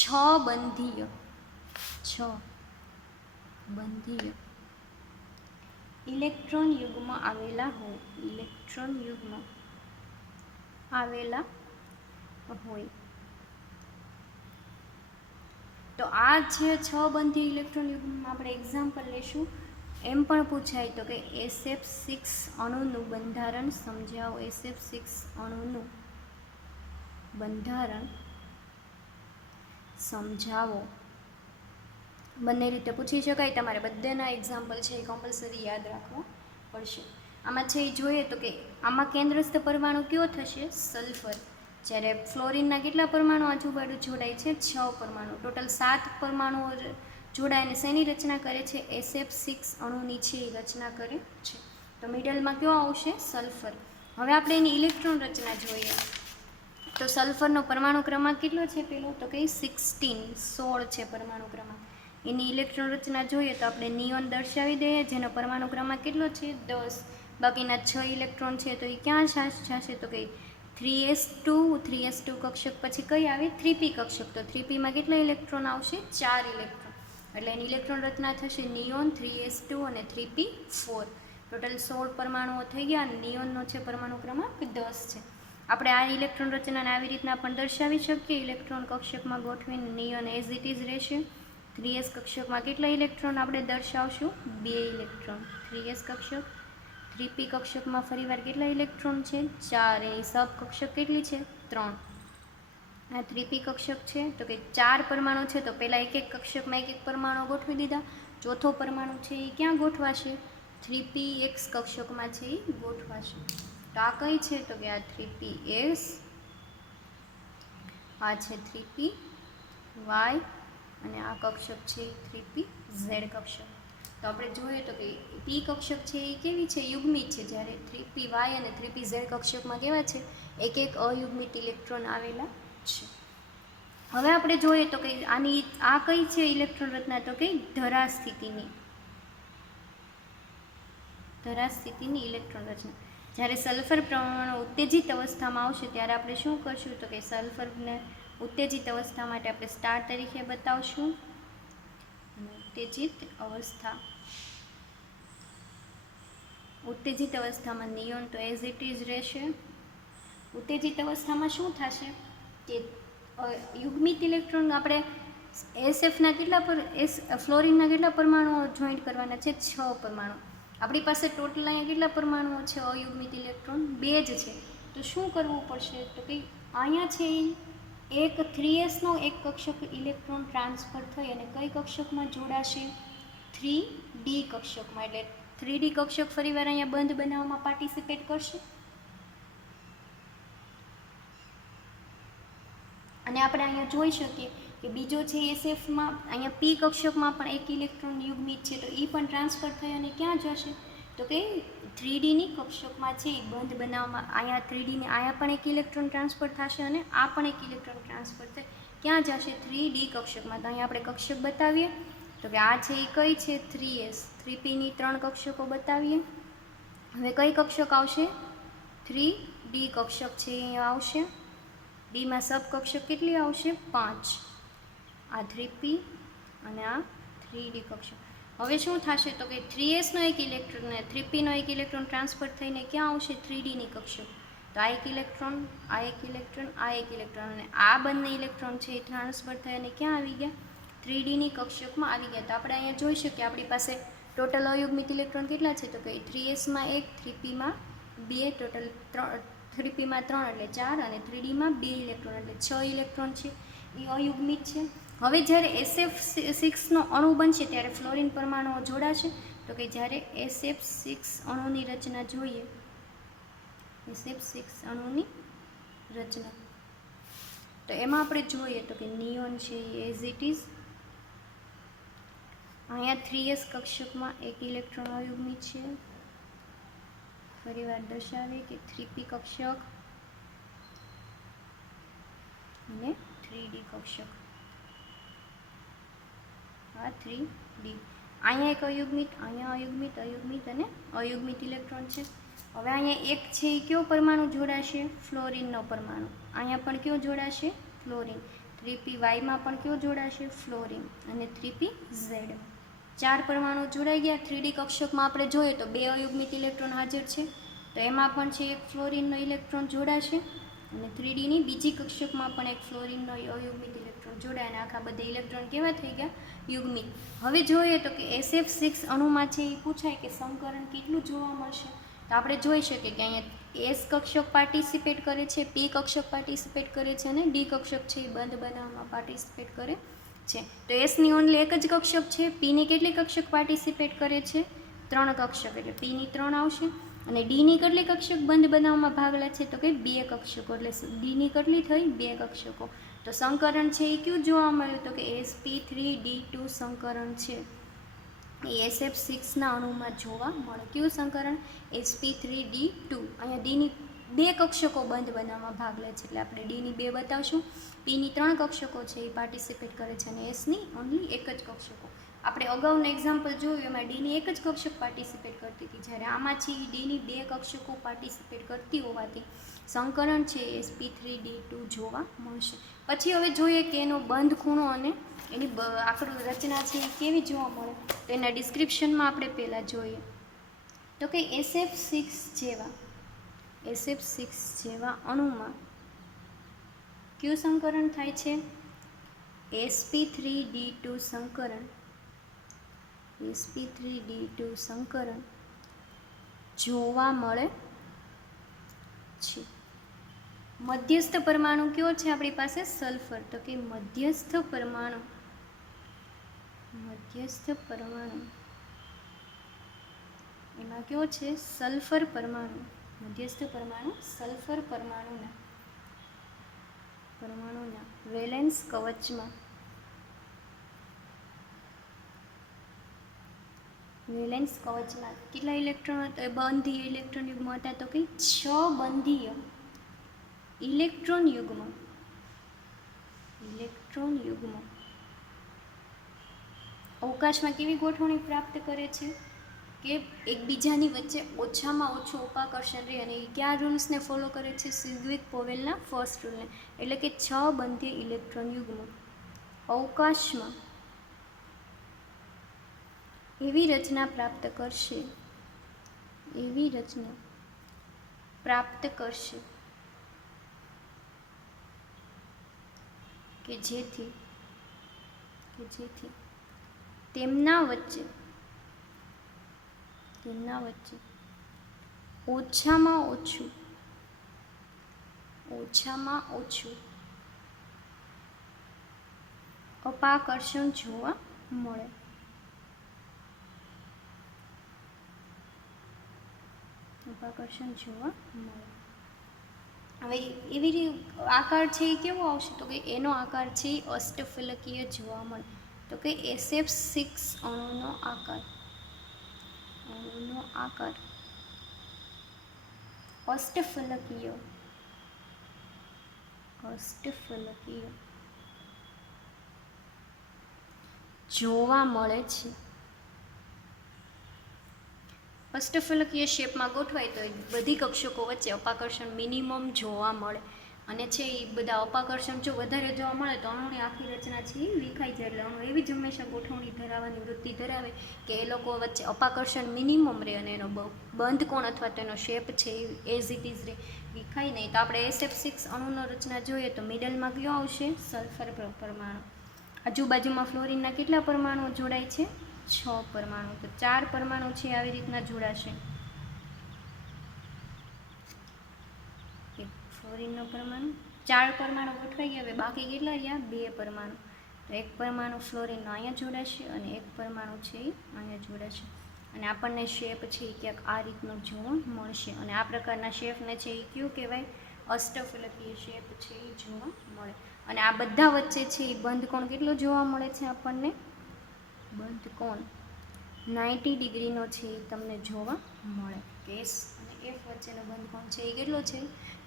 6 બંધીય ઇલેક્ટ્રોન યુગ્મ આવેલા હોય. તો આ જે 6 બંધીય ઇલેક્ટ્રોન યુગ્મ આપણે એક્ઝામ્પલ લેશું. એમ પણ પૂછાય તો કે SF6 અણુનું બંધારણ સમજાવો. SF6 અણુનું બંધારણ સમજાવો. બંને રીતે પૂછી શકાય. તમારે બધાના એક્ઝામ્પલ છે એ કમ્પલસરી યાદ રાખવા પડશે. આમાં છે એ જોઈએ તો કે આમાં કેન્દ્રસ્થ પરમાણુ કયો થશે? સલ્ફર. જ્યારે ફ્લોરિનના કેટલા પરમાણુ આજુબાજુ જોડાય છે? 6 પરમાણુ. ટોટલ 7 પરમાણુઓ જોડાઈને શેની રચના કરે છે? SF6 અણુની છે એ રચના કરે છે. તો મિડલમાં કયો આવશે? સલ્ફર. હવે આપણે એની ઇલેક્ટ્રોન રચના જોઈએ. તો સલ્ફરનો પરમાણુ ક્રમાંક કેટલો છે? પેલો તો કે 16 છે પરમાણુ ક્રમાંક. એની ઇલેક્ટ્રોન રચના જોઈએ તો આપણે નિયોન દર્શાવી દઈએ, જેનો પરમાણુ ક્રમાંક કેટલો છે? 10. બાકીના 6 ઇલેક્ટ્રોન છે તો એ ક્યાં જશે? તો કે 3s2 કક્ષક પછી કઈ આવે? 3p કક્ષક. તો 3pમાં કેટલા ઇલેક્ટ્રોન આવશે? 4 ઇલેક્ટ્રોન. એટલે એની ઇલેક્ટ્રોન રચના થશે નિયોન 3s2 અને 3p4. ટોટલ 16 પરમાણુઓ થઈ ગયા, અને નિયોનનો છે પરમાણુ ક્રમાંક 10 છે. આપણે આ ઇલેક્ટ્રોન રચનાને આવી રીતના પણ દર્શાવી શકીએ. ઇલેક્ટ્રોન કક્ષકમાં ગોઠવીને નિયોન એઝ ઇટ ઇઝ રહેશે. 3s કક્ષકમાં કેટલા ઇલેક્ટ્રોન આપણે દર્શાવશું? 2 ઇલેક્ટ્રોન 3s કક્ષક. 3p કક્ષકમાં ફરીવાર કેટલા ઇલેક્ટ્રોન છે? 4. એની સબ કક્ષક કેટલી છે? 3. આ 3p કક્ષક છે તો કે 4 પરમાણુ છે, તો પહેલાં એક કક્ષકમાં એક પરમાણુ ગોઠવી દીધા. ચોથો પરમાણુ છે એ ક્યાં ગોઠવાશે? 3px કક્ષકમાં છે એ ગોઠવાશે. તો આ કઈ છે? તો કે આ 3px, આ છે 3py, અને આ કક્ષક છે 3pz કક્ષક. તો આપણે જોઈએ તો કે p કક્ષક છે એ કેવી છે? યુગ્મિત છે. જ્યારે 3py અને 3pz કક્ષકમાં કેવા છે? એક અયુગ્મિત ઇલેક્ટ્રોન આવેલા છે. હવે આપણે જોઈએ તો કે આની આ કઈ છે ઇલેક્ટ્રોન રચના? તો કે ધરા સ્થિતિની ઇલેક્ટ્રોન રચના. જ્યારે સલ્ફર પરમાણુ ઉત્તેજિત અવસ્થામાં આવશે ત્યારે આપણે શું કરશું? તો કે સલ્ફરને ઉત્તેજિત અવસ્થા માટે આપણે સ્ટાર તરીકે બતાવશું. ઉત્તેજિત અવસ્થામાં નિયોન તો એઝ ઇટ ઇઝ રહેશે. ઉત્તેજિત અવસ્થામાં શું થશે કે યુગ્મિત ઇલેક્ટ્રોન આપણે એસએફના કેટલા ફ્લોરિનના કેટલા પરમાણુઓ જોઈન્ટ કરવાના છે? 6 પરમાણુ. આપણી પાસે ટોટલ અહીંયા કેટલા પરમાણુઓ છે અયુગ્મિત ઇલેક્ટ્રોન? 2 જ છે. તો શું કરવું પડશે? તો કે અહીંયા છે એક 3sનો એક કક્ષક ઇલેક્ટ્રોન ટ્રાન્સફર થઈ અને કઈ કક્ષકમાં જોડાશે? 3d કક્ષકમાં. એટલે 3d કક્ષક ફરીવાર અહીંયા બંધ બનાવવામાં પાર્ટિસિપેટ કરશે. અને આપણે અહીંયા જોઈ શકીએ કે બીજો છે એસએફમાં અહીંયા પી કક્ષકમાં પણ એક ઇલેક્ટ્રોન યુગ્મિત છે, તો એ પણ ટ્રાન્સફર થઈ અને ક્યાં જશે? તો કે 3dની કક્ષકમાં છે એ બંધ બનાવવામાં. અહીંયા 3dને અહીંયા પણ એક ઇલેક્ટ્રોન ટ્રાન્સફર થશે અને આ પણ એક ઇલેક્ટ્રોન ટ્રાન્સફર થઈ ક્યાં જશે? 3d કક્ષકમાં. તો અહીંયા આપણે કક્ષક બતાવીએ તો કે આ છે એ કઈ છે? 3s. 3pની 3 કક્ષકો બતાવીએ. હવે કઈ કક્ષક આવશે? 3d કક્ષક છે એ આવશે. બીમાં સબકક્ષક કેટલી આવશે? 5. આ 3p અને આ 3d કક્ષક. હવે શું થશે તો કે 3sનો એક ઇલેક્ટ્રોન અને 3pનો એક ઇલેક્ટ્રોન ટ્રાન્સફર થઈને ક્યાં આવશે? 3dની કક્ષક. તો આ એક ઇલેક્ટ્રોન, આ એક ઇલેક્ટ્રોન, આ એક ઇલેક્ટ્રોન અને આ બંને ઇલેક્ટ્રોન છે એ ટ્રાન્સફર થઈ અને ક્યાં આવી ગયા? 3dની કક્ષકમાં આવી ગયા. તો આપણે અહીંયા જોઈ શકીએ આપણી પાસે ટોટલ અયુગ્મિત ઇલેક્ટ્રોન કેટલા છે? તો કે 3sમાં 1, 3pમાં 2, ટોટલ 3, 3pમાં 3 એટલે 4 અને 3dમાં 2 ઇલેક્ટ્રોન એટલે 6 ઇલેક્ટ્રોન છે એ અયુગ્મિત છે. હવે જ્યારે SF6નો અણુ બનશે ત્યારે ફ્લોરિન પરમાણુઓ જોડાશે. તો કે જ્યારે SF6 અણુની રચના જોઈએ, SF6 અણુની રચના, તો એમાં આપણે જોઈએ તો કે નિયોન છે એ એઝ ઇટ ઇઝ. અહીંયા 3s કક્ષકમાં એક ઇલેક્ટ્રોન અયુગ્મિત છે. ફરીવાર દર્શાવે કે 3p કક્ષક અને 3d કક્ષક. આ 3d. અહીંયા એક અયુગ્મિત, અહીંયા અયુગ્મિત, અયુગ્મિત અને અયુગ્મિત ઇલેક્ટ્રોન છે. હવે અહીંયા એક છે એ કયો પરમાણુ જોડાશે? ફ્લોરિનનો પરમાણુ. અહીંયા પણ કયો જોડાશે? ફ્લોરિન. 3pyમાં પણ કયો જોડાશે? ફ્લોરિન. અને 3pz. 4 પરમાણુ જોડાઈ ગયા. 3d કક્ષકમાં આપણે જોઈએ તો 2 અયુગ્મિત ઇલેક્ટ્રોન હાજર છે, તો એમાં પણ છે એક ફ્લોરિનનો ઇલેક્ટ્રોન જોડાશે અને 3dની બીજી કક્ષકમાં પણ એક ફ્લોરિનનો અયુગ્મિત ઇલેક્ટ્રોન જોડાય અને આખા બધા ઇલેક્ટ્રોન કેવા થઈ ગયા? યુગ્મિત. હવે જોઈએ તો કે SF6 અણુમાં છે એ પૂછાય કે સંકરણ કેટલું જોવા મળશે? તો આપણે જોઈ શકીએ કે અહીંયા S કક્ષક પાર્ટિસિપેટ કરે છે, P કક્ષક પાર્ટિસિપેટ કરે છે અને D કક્ષક છે એ બંધ બનાવવામાં પાર્ટિસિપેટ કરે છે. તો Sની ઓનલી એક જ કક્ષક છે. Pની કેટલી કક્ષક પાર્ટિસિપેટ કરે છે? 3 કક્ષક, એટલે Pની 3 આવશે. અને Dની કેટલી કક્ષક બંધ બનાવવામાં ભાગ લે છે? તો કે 2 કક્ષકો, એટલે Dની કેટલી થઈ? 2 કક્ષકો. તો સંકરણ છે એ કયું જોવા મળ્યું? તો કે sp3d2 સંકરણ છે એ SF6ના અણુમાં જોવા મળે. કયું સંકરણ? sp3d2. અહીંયા Dની 2 કક્ષકો બંધ બનાવવામાં ભાગ લે છે, એટલે આપણે Dની 2 બતાવશું. Pની 3 કક્ષકો છે એ પાર્ટિસિપેટ કરે છે અને Sની ઓનલી એક જ કક્ષકો. આપણે અગાઉનું એક્ઝામ્પલ જોયું એમાં Dની એક જ કક્ષક પાર્ટિસિપેટ કરતી હતી, જ્યારે આમાં છે એ Dની 2 કક્ષકો પાર્ટિસિપેટ કરતી હોવાથી સંકરણ છે sp3d2 જોવા મળશે. પછી હવે જોઈએ કે એનો બંધ ખૂણો અને એની રચના છે એ કેવી જોવા મળે. તો એના ડિસ્ક્રિપ્શનમાં આપણે પહેલાં જોઈએ તો કે SF6 જેવા અણુમાં કયું સંકરણ થાય છે? sp3d2 સંકરણ. sp3d2 સંકરણ જોવા મળે છે. મધ્યસ્થ પરમાણુ કયો છે આપણી પાસે? સલ્ફર. તો કે મધ્યસ્થ પરમાણુ એમાં કયો છે? સલ્ફર પરમાણુ. મધ્યસ્થ પરમાણુ સલ્ફર પરમાણુના વેલેન્સ કવચમાં કેટલા ઇલેક્ટ્રોન બંધીય ઇલેક્ટ્રોન યુગ્મ હતા? તો કે 6 બંધીય ઇલેક્ટ્રોન યુગ્મ. અવકાશમાં કેવી ગોઠવણી પ્રાપ્ત કરે છે? કે એકબીજાની વચ્ચે ઓછામાં ઓછું ઉપાકર્ષણ રહે અને એ કયા રૂલ્સને ફોલો કરે છે? સિગ્વિક-પોવેલના ફર્સ્ટ રૂલને. એટલે કે 6 બંધીય ઇલેક્ટ્રોન યુગ્મ અવકાશમાં એવી રચના પ્રાપ્ત કરશે કે જેથી તેમના વચ્ચે ઓછામાં ઓછું અપાકર્ષણ જોવા મળે. હવે એવી રીતે આકાર છે એ કેવો આવશે? તો કે એનો આકાર છે એ અષ્ટફલકીય જોવા મળે. તો કે SF6 અણુનો આકાર અષ્ટફલકીય જોવા મળે છે. અષ્ટફલકીય શેપમાં ગોઠવાય તો બધી કક્ષકો વચ્ચે અપાકર્ષણ મિનિમમ જોવા મળે અને છે એ બધા અપાકર્ષણ જો વધારે જોવા મળે તો અણુની આખી રચના છે એ વિખાઈ જાય. એટલે અણુ એવી જ હંમેશા ગોઠવણી ધરાવવાની વૃત્તિ ધરાવે કે એ લોકો વચ્ચે અપાકર્ષણ મિનિમમ રહે અને એનો બંધ કોણ અથવા તો એનો શેપ છે એ એઝ ઇટ ઇઝ રહે, વિખાય નહીં. તો આપણે SF6 અણુનો રચના જોઈએ તો મિડલમાં કયો આવશે? સલ્ફર પરમાણુ. આજુબાજુમાં ફ્લોરિનના કેટલા પરમાણુઓ જોડાય છે? 6 પરમાણુ. તો 4 પરમાણુ છે આવી રીતના જોડાશે. ફ્લોરિનનો પરમાણુ 4 પરમાણુ ગોઠવાઈ ગયા. હવે બાકી કેટલા રહ્યા? 2 પરમાણુ. તો એક પરમાણુ ફ્લોરિનનો અહીંયા જોડાશે અને એક પરમાણુ છે એ અહીંયા જોડાશે. અને આપણને શેપ છે એ ક્યાંક આ રીતનો જોવા મળશે. અને આ પ્રકારના શેપને છે એ કયું કહેવાય? અષ્ટફલકીય શેપ છે એ જોવા મળે. અને આ બધા વચ્ચે છે એ બંધ કોણ કેટલો જોવા મળે છે આપણને? બંધ કોણ 90 ડિગ્રીનો છે એ તમને જોવા મળે. એસ અને એફ વચ્ચેનો બંધ કોણ છે એ કેટલો છે?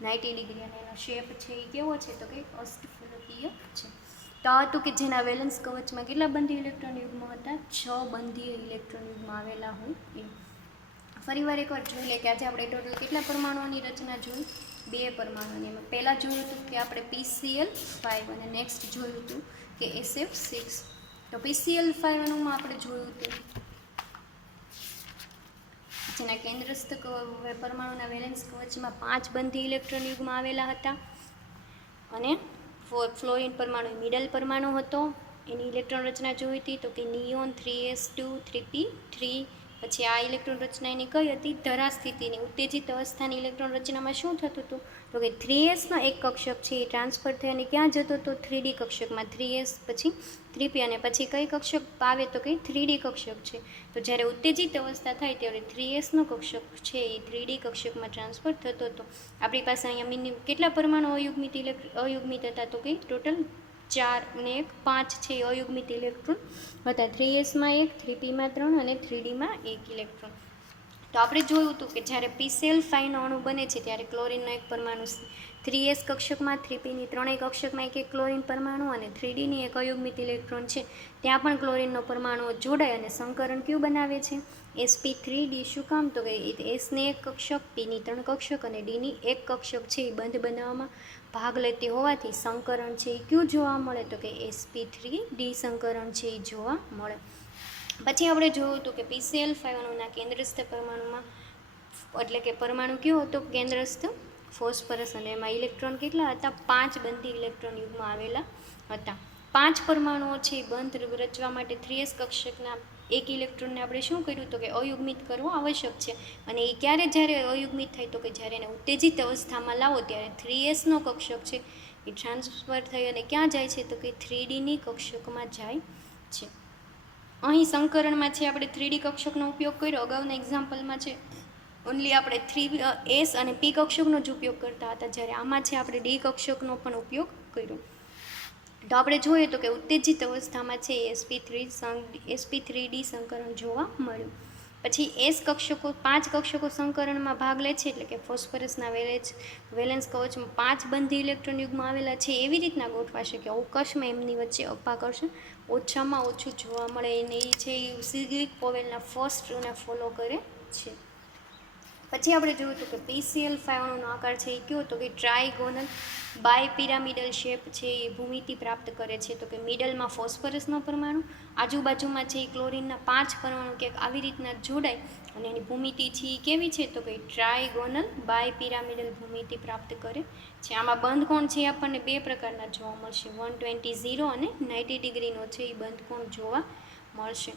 90 ડિગ્રી. અને એનો શેપ છે એ કેવો છે? તો કે અષ્ટફલકીય છે. તો આ હતું કે જેના વેલેન્સ કવચમાં કેટલા બંધીય ઇલેક્ટ્રોન યુગ્મ હતા? 6 બંધીય ઇલેક્ટ્રોન યુગ્મ આવેલા હોય એ. ફરીવાર એકવાર જોઈ લે કે આજે આપણે ટોટલ કેટલા પરમાણુઓની રચના જોઈ? 2 પરમાણુની. એમાં પહેલાં જોયું હતું કે આપણે PCl5 અને નેક્સ્ટ જોયું હતું કે SF6. તો PCl5 અણુમાં આપણે જોયું હતું જેના કેન્દ્રસ્થ પરમાણુના વેલેન્સ કવચમાં 5 બંધીય ઇલેક્ટ્રોન યુગ્મ આવેલા હતા. અને ફ્લોરિન પરમાણુ મિડલ પરમાણુ હતો. એની ઇલેક્ટ્રોન રચના જોઈ હતી તો કે નિયોન 3s2 3p3. પછી આ ઇલેક્ટ્રોન રચના એની કઈ હતી? ધરા સ્થિતિની. ઉત્તેજિત અવસ્થાની ઇલેક્ટ્રોન રચનામાં શું થતું હતું? તો કે 3sનો એક કક્ષક છે એ ટ્રાન્સફર થઈ અને ક્યાં જતો હતો? 3D કક્ષકમાં. 3s પછી 3p અને પછી કઈ કક્ષક આવે? તો કે 3D કક્ષક છે. તો જ્યારે ઉત્તેજિત અવસ્થા થાય ત્યારે 3sનો કક્ષક છે એ 3D કક્ષકમાં ટ્રાન્સફર થતો હતો. આપણી પાસે અહીંયા કેટલા પરમાણુ અયુગ્મિત હતા? તો કે ટોટલ 4 અને 1 5 છે એ અયુગ્મિત ઇલેક્ટ્રોન હતા. 3sમાં 1, 3pમાં 3 અને 3Dમાં 1 ઇલેક્ટ્રોન. તો આપણે જોયું હતું કે જ્યારે PCl5નો અણુ બને છે ત્યારે ક્લોરિનનો એક પરમાણુ 3s કક્ષકમાં, 3pની ત્રણેય કક્ષકમાં એક ક્લોરિન પરમાણુ અને 3Dની એક અયુગ્મિત ઇલેક્ટ્રોન છે ત્યાં પણ ક્લોરિનનો પરમાણુ જોડાય અને સંકરણ કયું બનાવે છે? sp3d. શું કામ? તો કે એસની એક કક્ષક, પીની 3 કક્ષક અને ડીની એક કક્ષક છે એ બંધ બનાવવામાં ભાગ લેતી હોવાથી સંકરણ છે એ કયું જોવા મળે? તો કે sp3d સંકરણ છે એ જોવા મળે. પછી આપણે જોયું હતું કે PCl5 અણુના કેન્દ્રસ્થ પરમાણુમાં એટલે કે પરમાણુ કયો હતો? કેન્દ્રસ્થ ફોસ્ફરસ. અને એમાં ઇલેક્ટ્રોન કેટલા હતા? 5 બંધી ઇલેક્ટ્રોન યુગ્મ આવેલા હતા. 5 પરમાણુઓ છે એ બંધ રચવા માટે 3s કક્ષકના એક ઇલેક્ટ્રોનને આપણે શું કર્યું? તો કે અયુગ્મિત કરવો આવશ્યક છે. અને એ જ્યારે અયુગ્મિત થાય તો કે જ્યારે એને ઉત્તેજિત અવસ્થામાં લાવો ત્યારે 3sનો કક્ષક છે એ ટ્રાન્સફર થઈ અને ક્યાં જાય છે? તો કે 3Dની કક્ષકમાં જાય છે. અહીં સંકરણમાં છે આપણે 3D કક્ષકનો ઉપયોગ કર્યો. અગાઉના એક્ઝામ્પલમાં છે ઓનલી આપણે 3s અને p કક્ષકનો જ ઉપયોગ કરતા હતા, જ્યારે આમાં છે આપણે ડી કક્ષકનો પણ ઉપયોગ કર્યો. તો આપણે જોઈએ તો કે ઉત્તેજિત અવસ્થામાં છે sp3d સંકરણ જોવા મળ્યું. પછી એસ કક્ષકો 5 કક્ષકો સંકરણમાં ભાગ લે છે એટલે કે ફોસ્ફરસના વેલેન્સ કવચમાં 5 બંધી ઇલેક્ટ્રોન યુગ્મ આવેલા છે એવી રીતના ગોઠવાશે કે અવકાશમાં એમની વચ્ચે અપાકર્ષણ ઓછામાં ઓછું જોવા મળે. એને એ છે એ સિગ્લિક પોવેલના ફર્સ્ટ રૂલને ફોલો કરે છે. પછી આપણે જોયું હતું કે PCl5 અણુનો આકાર છે એ કયો? તો કે ટ્રાયગોનલ બાયપિરામિડલ શેપ છે એ ભૂમિતિ પ્રાપ્ત કરે છે. તો કે મિડલમાં ફોસ્ફરસનો પરમાણુ, આજુબાજુમાં છે એ ક્લોરિનના 5 પરમાણુ ક્યાંક આવી રીતના જોડાય અને એની ભૂમિતિ છે એ કેવી છે? તો કે ટ્રાયગોનલ બાયપિરામિડલ ભૂમિતિ પ્રાપ્ત કરે છે. આમાં બંધ કોણ છે એ આપણને 2 પ્રકારના જોવા મળશે. 120 અને 90 ડિગ્રીનો છે એ બંધ કોણ જોવા મળશે.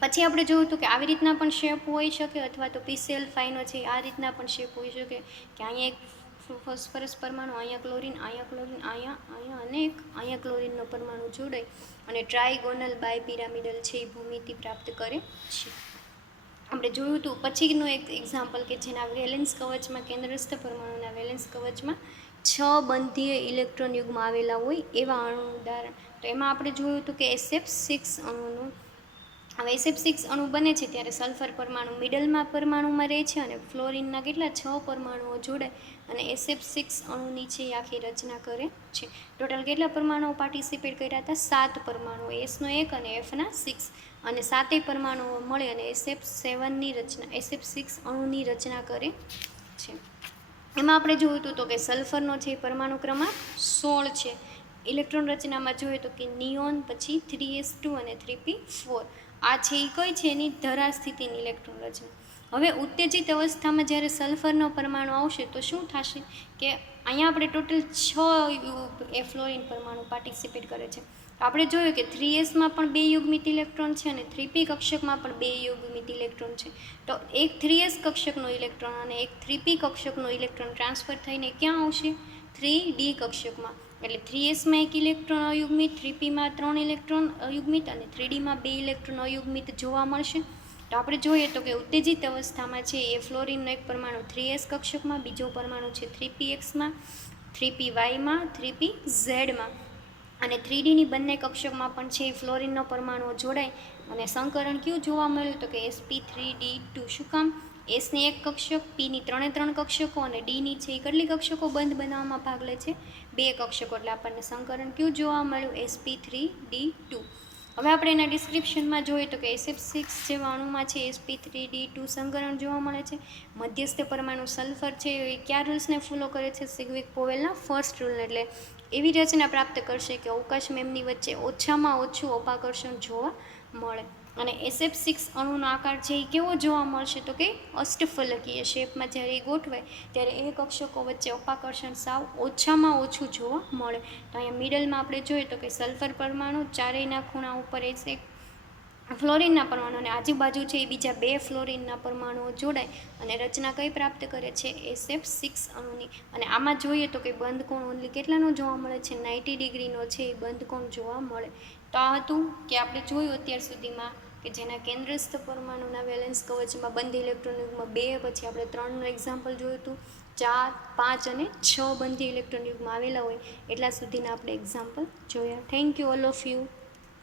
પછી આપણે જોયું હતું કે આવી રીતના પણ શેપ હોઈ શકે અથવા તો PCl5નો છે આ રીતના પણ શેપ હોઈ શકે કે અહીંયા એક ફોસ્ફરસ પરમાણુ, અહીંયા ક્લોરિન, અહીંયા અને એક અહીંયા ક્લોરિનનો પરમાણુ જોડાય અને ટ્રાયગોનલ બાયપિરામિડલ છે એ ભૂમિતિ પ્રાપ્ત કરે છે. આપણે જોયું હતું પછીનું એક એક્ઝામ્પલ કે જેના વેલેન્સ કવચમાં કેન્દ્રસ્થ પરમાણુના વેલેન્સ કવચમાં 6 બંધીય ઇલેક્ટ્રોન યુગ્મ આવેલા હોય એવા અણુ ઉદાહરણ. તો એમાં આપણે જોયું હતું કે SF6 અણુનું હવે SF6 અણુ બને છે ત્યારે સલ્ફર પરમાણુ મિડલમાં પરમાણુમાં રહે છે અને ફ્લોરિનના કેટલા 6 પરમાણુઓ જોડાય અને SF6 અણુની છે એ આખી રચના કરે છે. ટોટલ કેટલા પરમાણુઓ પાર્ટિસિપેટ કર્યા હતા? 7 પરમાણુઓ. એસનો 1 અને એફના 6 અને 7 પરમાણુઓ મળે અને SF6 અણુની રચના કરે છે. એમાં આપણે જોયું હતું તો કે સલ્ફરનો છે એ પરમાણુ ક્રમાંક 16 છે. ઇલેક્ટ્રોન રચનામાં જોઈએ તો કે નિયોન, પછી 3s2 અને 3p4. આ છે એ કઈ છે એની ધરા સ્થિતિની ઇલેક્ટ્રોન રચના. હવે ઉત્તેજિત અવસ્થામાં જ્યારે સલ્ફરનો પરમાણુ આવશે તો શું થશે કે અહીંયા આપણે ટોટલ 6 ફ્લોરિન પરમાણુ પાર્ટિસિપેટ કરે છે. આપણે જોયું કે 3sમાં પણ 2 યુગ્મિત ઇલેક્ટ્રોન છે અને 3p કક્ષકમાં પણ 2 યુગ્મિત ઇલેક્ટ્રોન છે. તો એક 3s કક્ષકનો ઇલેક્ટ્રોન અને એક 3p કક્ષકનો ઇલેક્ટ્રોન ટ્રાન્સફર થઈને ક્યાં આવશે? 3d કક્ષકમાં. એટલે 3sમાં 1 ઇલેક્ટ્રોન અયુગ્મિત, 3pમાં 3 ઇલેક્ટ્રોન અયુગ્મિત અને 3dમાં 2 ઇલેક્ટ્રોન અયુગ્મિત જોવા મળશે. તો આપણે જોઈએ તો કે ઉત્તેજિત અવસ્થામાં છે એ ફ્લોરિનનો એક પરમાણુ 3s કક્ષકમાં, બીજો પરમાણુ છે 3pxમાં, 3pyમાં, 3pzમાં અને 3dની બંને કક્ષકમાં પણ છે એ ફ્લોરિનનો પરમાણુ જોડાય અને સંકરણ કયું જોવા મળ્યું તો કે sp3d2. શું કામ? એસની એક કક્ષક, પીની 3 કક્ષકો અને ડીની છે એ કેટલી કક્ષકો બંધ બનાવવામાં ભાગ લે છે? 2 કક્ષકો. એટલે આપણને સંકરણ કયું જોવા મળ્યું? sp3d2. હવે આપણે એના ડિસ્ક્રિપ્શનમાં જોઈએ તો કે SF6 જેવા અણુમાં છે sp3d2 સંકરણ જોવા મળે છે. મધ્યસ્થ પરમાણુ સલ્ફર છે એ કયા રૂલ્સને ફોલો કરે છે? સિગ્વિક પોવેલના ફર્સ્ટ રૂલને. એટલે એવી રચના પ્રાપ્ત કરશે કે અવકાશમાં એમની વચ્ચે ઓછામાં ઓછું અપાકર્ષણ જોવા મળે. અને SF6 અણુનો આકાર છે એ કેવો જોવા મળશે તો કે અષ્ટફલકીય શેપમાં જ્યારે એ ગોઠવાય ત્યારે એ કક્ષકો વચ્ચે અપાકર્ષણ સાવ ઓછામાં ઓછું જોવા મળે. તો અહીંયા મિડલમાં આપણે જોઈએ તો કે સલ્ફર પરમાણુ, ચારેયના ખૂણા ઉપર એક ફ્લોરિનના પરમાણુ અને આજુબાજુ છે એ બીજા 2 ફ્લોરિનના પરમાણુઓ જોડાય અને રચના કઈ પ્રાપ્ત કરે છે? SF6 અણુની. અને આમાં જોઈએ તો કે બંધ કોણ ઓનલી કેટલાનો જોવા મળે છે? 90 ડિગ્રીનો છે એ બંધ કોણ જોવા મળે. તો આ હતું કે આપણે જોયું અત્યાર સુધીમાં કે જેના કેન્દ્રસ્થ પરમાણુના વેલેન્સ કવચમાં બંધ ઇલેક્ટ્રોન યુગ્મ 2, પછી આપણે 3નું એક્ઝામ્પલ જોયું હતું, 4, 5 અને 6 બંધ ઇલેક્ટ્રોન યુગ્મ આવેલા હોય એટલા સુધીના આપણે એક્ઝામ્પલ જોયા. Thank you all of you.